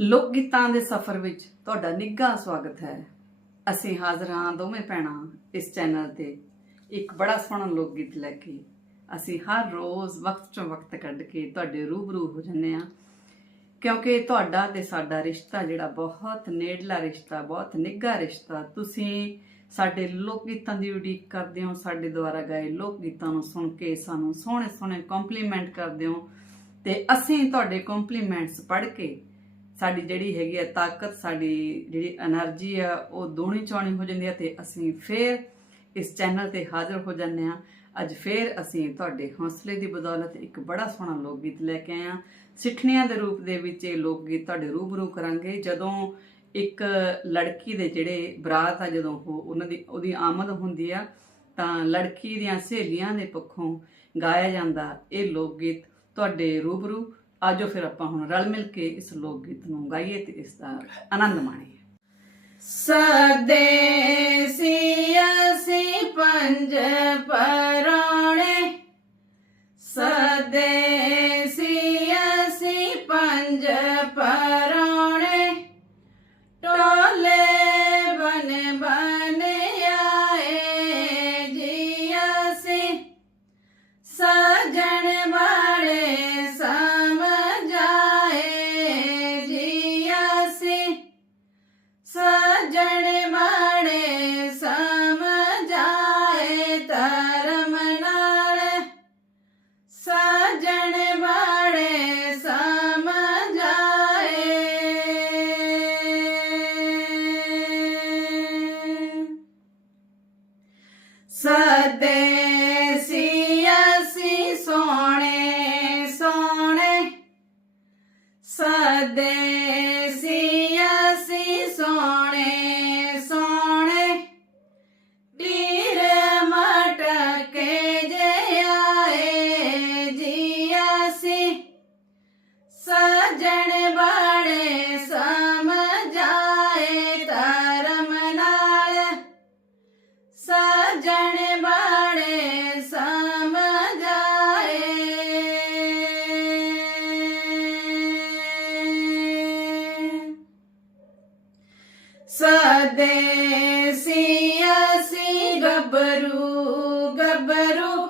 ਲੋਕ ਗੀਤਾਂ ਦੇ ਸਫ਼ਰ ਵਿੱਚ ਤੁਹਾਡਾ ਨਿੱਘਾ ਸਵਾਗਤ ਹੈ। ਅਸੀਂ ਹਾਜ਼ਰ ਹਾਂ ਦੋਵੇਂ ਭੈਣਾਂ ਇਸ ਚੈਨਲ ਤੇ। ਇੱਕ ਬੜਾ ਸੋਹਣਾ ਲੋਕ ਗੀਤ ਲੈ ਕੇ ਅਸੀਂ ਹਰ ਰੋਜ਼ ਵਕਤ ਤੋਂ ਵਕਤ ਕੱਢ ਕੇ ਤੁਹਾਡੇ ਰੂਬਰੂ ਹੋ ਜੰਨੇ ਆ ਕਿਉਂਕਿ ਤੁਹਾਡਾ ਤੇ ਸਾਡਾ ਰਿਸ਼ਤਾ ਜਿਹੜਾ ਬਹੁਤ ਨੇੜਲਾ ਰਿਸ਼ਤਾ, ਬਹੁਤ ਨਿੱਘਾ ਰਿਸ਼ਤਾ, ਤੁਸੀਂ ਸਾਡੇ ਲੋਕ ਗੀਤਾਂ ਦੀ ਉਡੀਕ ਕਰਦੇ ਹੋ, ਸਾਡੇ ਦੁਆਰਾ ਗਾਏ ਲੋਕ ਗੀਤਾਂ ਨੂੰ ਸੁਣ ਕੇ ਸਾਨੂੰ ਸੋਹਣੇ ਸੋਹਣੇ ਕੰਪਲੀਮੈਂਟ ਕਰਦੇ ਹੋ। ਤੇ ਅਸੀਂ ਤੁਹਾਡੇ ਕੰਪਲੀਮੈਂਟਸ ਪੜ੍ਹ ਕੇ ਸਾਡੀ ਜਿਹੜੀ ਹੈਗੀ ਹੈ ਤਾਕਤ, ਸਾਡੀ ਜਿਹੜੀ એનર્ਜੀ ਆ, ਉਹ ਦੋਣੀ ਚੌਣੀ ਹੋ ਜਾਂਦੀ ਹੈ ਤੇ ਅਸੀਂ ਫੇਰ ਇਸ ਚੈਨਲ ਤੇ ਹਾਜ਼ਰ ਹੋ ਜਾਂਦੇ ਆ ਅੱਜ ਫੇਰ ਅਸੀਂ ਤੁਹਾਡੇ ਹੌਸਲੇ ਦੀ ਬਦੌਲਤ ਇੱਕ ਬੜਾ ਸੋਹਣਾ ਲੋਕ ਗੀਤ ਲੈ ਕੇ ਆਏ ਆ ਸਿੱਠਣੀਆਂ ਦੇ ਰੂਪ ਦੇ ਵਿੱਚ ਇਹ ਲੋਕ ਗੀਤ ਤੁਹਾਡੇ ਰੂਬਰੂ ਕਰਾਂਗੇ। ਜਦੋਂ ਇੱਕ ਲੜਕੀ ਦੇ ਜਿਹੜੇ ਬਰਾਤ ਆ, ਜਦੋਂ ਉਹ ਉਹਨਾਂ ਦੀ, ਉਹਦੀ ਆਮਦ ਹੁੰਦੀ ਆ, ਤਾਂ ਲੜਕੀ ਦੀਆਂ ਸਹੇਲੀਆਂ ਦੇ ਪੱਖੋਂ ਗਾਇਆ ਜਾਂਦਾ ਇਹ ਲੋਕ ਗੀਤ ਤੁਹਾਡੇ ਰੂਬਰੂ ਆਜੋ ਫਿਰ ਆਪਾਂ ਹੁਣ ਰਲ ਮਿਲ ਕੇ ਇਸ ਲੋਕ ਗੀਤ ਨੂੰ ਗਾਈਏ ਤੇ ਇਸ ਦਾ ਆਨੰਦ ਮਾਣੀਏ। ਸਦੇਸੀ ਅਸੀਂ ਪੰਜ ਪਰਾਣੇ ਸਦੇ ਅਸੀਂ ਗੱਭਰੂ ਗੱਭਰੂ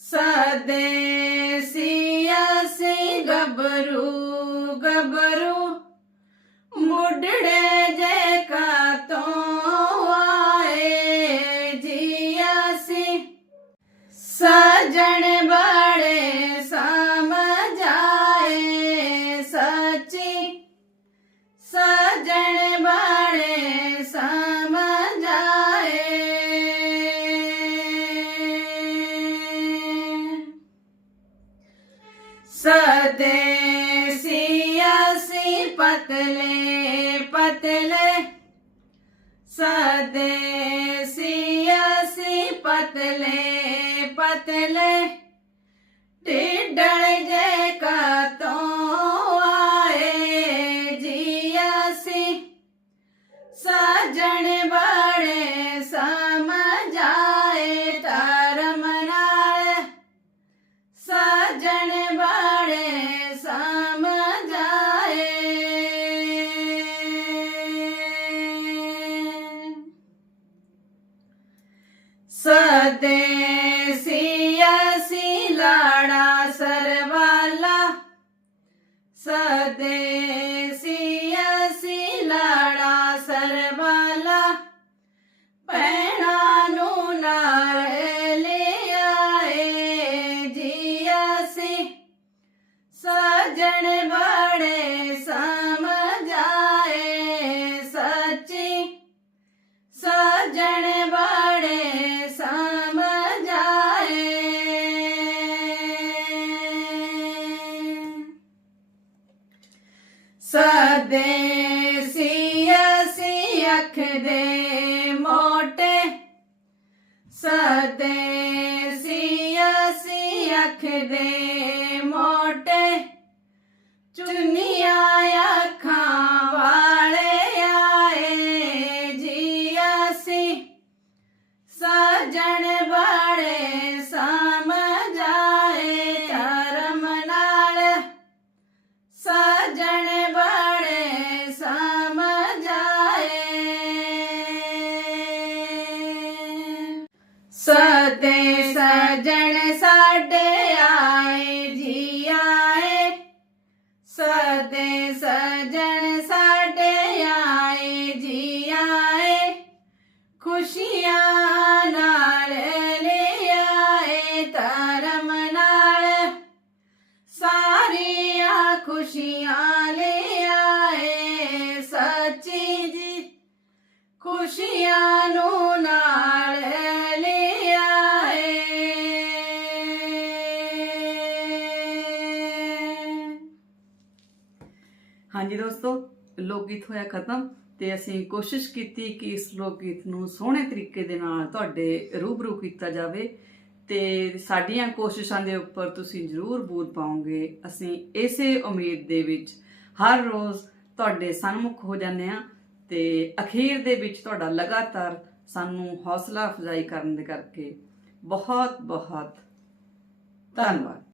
ਸਦੇਸੀ ਅਸੀਂ ਗੱਭਰੂ ਗੱਭਰੂ ਮੁੱਢੜੇ ਜੇ ਕਾ ਤੋਂ ਆਏ ਜੀ ਅਸੀਂ ਸਜਣ ਸਦੇਸੀ ਅਸੀਂ ਪਤਲੇ ਪਤਲੇ। ਸਦੇਸੀ ਅਸੀਂ ਪਤਲੇ ਪਤਲੇ। ਢਿੱਡਲ ਜੇ ਸਦੇਸੀ ਅਸੀਂ ਲਾੜਾ ਸਰਵਾਲਾ। ਸਦੇਸੀ ਅਸੀਂ ਲਾੜਾ ਸਰਵਾਲਾ ਸਦੇਸੀ ਅਸੀਂ ਅੱਖ ਦੇ ਮੋਟੇ। ਸਦੇਸੀ ਅਸੀਂ ਅੱਖ ਦੇ ਮੋਟੇ। ਚੁਨੀਆਂ ਅੱਖਾਂ ਵਾਲੇ ਆਏ ਜੀ ਅਸੀਂ ਸਜਣ ਹਾਂਜੀ ਦੋਸਤੋ, ਲੋਕ ਗੀਤ ਹੋਇਆ ਖਤਮ ਤੇ ਅਸੀਂ ਕੋਸ਼ਿਸ਼ ਕੀਤੀ ਕਿ ਇਸ ਲੋਕ ਗੀਤ ਨੂੰ ਸੋਹਣੇ ਤਰੀਕੇ ਦੇ ਨਾਲ ਤੁਹਾਡੇ ਰੂਬਰੂ ਕੀਤਾ ਜਾਵੇ ਤੇ ਸਾਡੀਆਂ ਕੋਸ਼ਿਸ਼ਾਂ ਦੇ ਉੱਪਰ ਤੁਸੀਂ ਜ਼ਰੂਰ ਬੂਰ ਪਾਓਗੇ। ਅਸੀਂ ਇਸੇ ਉਮੀਦ ਦੇ ਵਿੱਚ ਹਰ ਰੋਜ਼ ਤੁਹਾਡੇ ਸਨਮੁਖ ਹੋ ਜਾਂਦੇ ਆ ਤੇ ਅਖੀਰ ਦੇ ਵਿੱਚ ਤੁਹਾਡਾ ਲਗਾਤਾਰ ਸਾਨੂੰ ਹੌਸਲਾ ਅਫਜ਼ਾਈ ਕਰਨ ਦੇ ਕਰਕੇ ਬਹੁਤ ਬਹੁਤ ਧੰਨਵਾਦ।